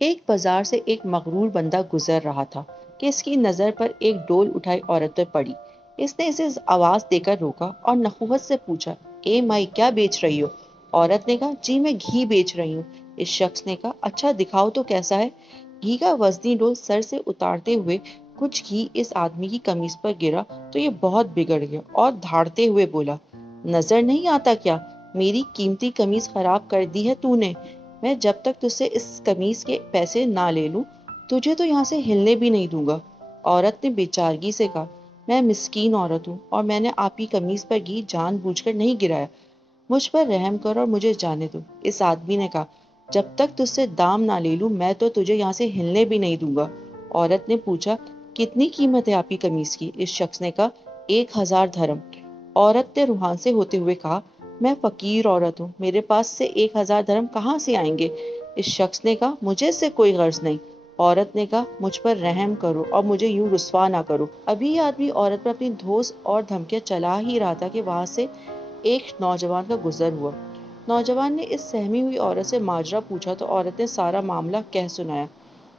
ایک बाजार से एक मगरूर बंदा गुजर रहा था कि इसकी नजर पर एक डोल उठाई औरत पर पड़ी। इसने इसे आवाज देकर रोका और नखुहत से पूछा, ए माई, क्या बेच रही हो? औरत ने कहा, जी मैं घी बेच रही हूँ। इस शख्स ने कहा, अच्छा दिखाओ तो कैसा है। घी का वजनी डोल सर से उतारते हुए कुछ घी इस आदमी की कमीज पर गिरा तो ये बहुत बिगड़ गया और धाड़ते हुए बोला, नजर नहीं आता क्या? मेरी कीमती कमीज खराब कर दी है तूने। मैं जब तक तुझसे इस कमीज के पैसे ना ले लूं, तुझे तो यहाँ से हिलने भी नहीं दूंगा। औरत ने बेचारगी से कहा, मैं मिस्कीन औरत हूँ और मैंने आपकी कमीज पर घी जानबूझकर नहीं गिराया। मुझ पर रहम करो और मुझे जाने दो। इस आदमी ने कहा, जब तक तुझसे दाम ना ले लूं, मैं तो तुझे यहाँ से हिलने भी नहीं दूंगा। औरत ने पूछा, कितनी कीमत है आपकी कमीज की? इस शख्स ने कहा, 1000 धर्म। औरत ने रूहान से होते हुए कहा, मैं फकीर औरत हूँ, मेरे पास से 1000 धर्म कहाँ से आएंगे? इस शख्स ने कहा, मुझे इससे कोई गर्ज नहीं। औरत ने कहा, मुझ पर रहम करो और मुझे यूं रुस्वा ना करो। अभी ये आदमी औरत पर अपनी धोस और धमकियां चला ही रहा था कि वहां से एक नौजवान का गुजर हुआ। नौजवान ने इस सहमी हुई औरत से माजरा पूछा तो औरत ने सारा मामला कह सुनाया।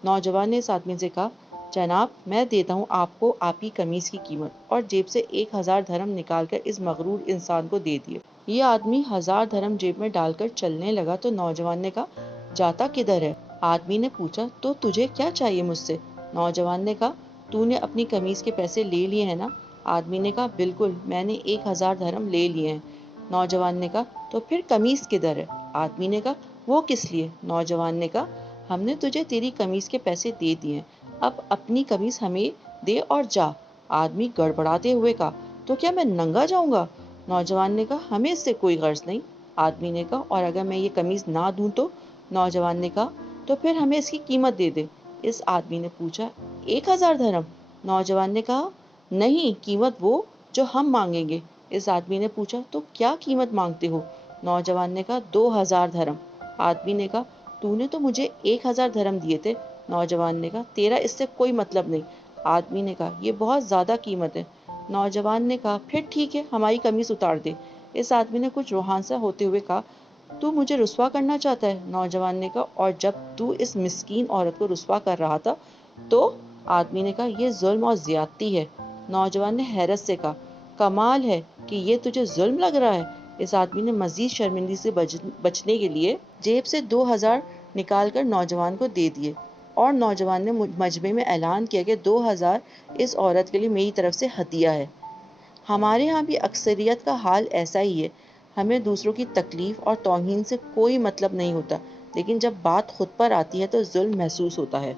नौजवान ने इस आदमी से कहा, जनाब मैं देता हूँ आपको आपकी कमीज की कीमत, और जेब से 1000 धर्म निकालकर इस मगरूर इंसान को दे दिए। ये आदमी 1000 धर्म जेब में डालकर चलने लगा तो नौजवान ने कहा, जाता किधर है? आदमी ने पूछा, तो तुझे क्या चाहिए मुझसे? नौजवान ने कहा, तूने अपनी कमीज के पैसे ले लिए हैं ना? आदमी ने कहा, बिल्कुल, मैंने 1000 धर्म ले लिए हैं। नौजवान ने कहा, तो फिर कमीज किधर है? आदमी ने कहा, वो किस लिए? नौजवान ने कहा, हमने तुझे तेरी कमीज के पैसे दे दिए, अब अपनी कमीज हमें दे और जा। आदमी गड़बड़ाते हुए कहा, तो क्या मैं नंगा जाऊंगा? नौजवान ने कहा, हमें इससे कोई गर्ज नहीं। आदमी ने कहा, और अगर मैं ये कमीज ना दूं तो? नौजवान ने कहा, तो फिर हमें इसकी कीमत दे दे। इस आदमी ने पूछा, 1000 धर्म? नौजवान ने कहा, नहीं, कीमत वो जो हम मांगेंगे। इस आदमी ने पूछा, तो क्या कीमत मांगते हो? नौजवान ने कहा, 2000 धर्म। आदमी ने कहा, तूने तो मुझे 1000 धर्म दिए थे। नौजवान ने कहा, तेरा इससे कोई मतलब नहीं। आदमी ने कहा, ये बहुत ज्यादा कीमत है। नौजवान ने कहा, फिर ठीक है, हमारी कमीज उतार दे। इस आदमी ने कुछ रूहान सा होते हुए कहा, तू मुझे रुस्वा करना चाहता है? नौजवान ने कहा, और जब तू इस मिस्कीन औरत को रुस्वा कर रहा था तो? आदमी ने कहा, ये जुल्म और ज्यादती है। नौजवान ने हैरत से कहा, कमाल है कि ये तुझे जुल्म लग रहा है। इस आदमी ने मजीद शर्मिंदगी से बचने के लिए जेब से 2000 निकाल कर नौजवान को दे दिए, और नौजवान ने मजमे में ऐलान किया कि 2000 इस औरत के लिए मेरी तरफ से हदिया है। हमारे यहाँ भी अक्सरियत का हाल ऐसा ही है। हमें दूसरों की तकलीफ और तौहीन से कोई मतलब नहीं होता, लेकिन जब बात खुद पर आती है तो जुल्म महसूस होता है।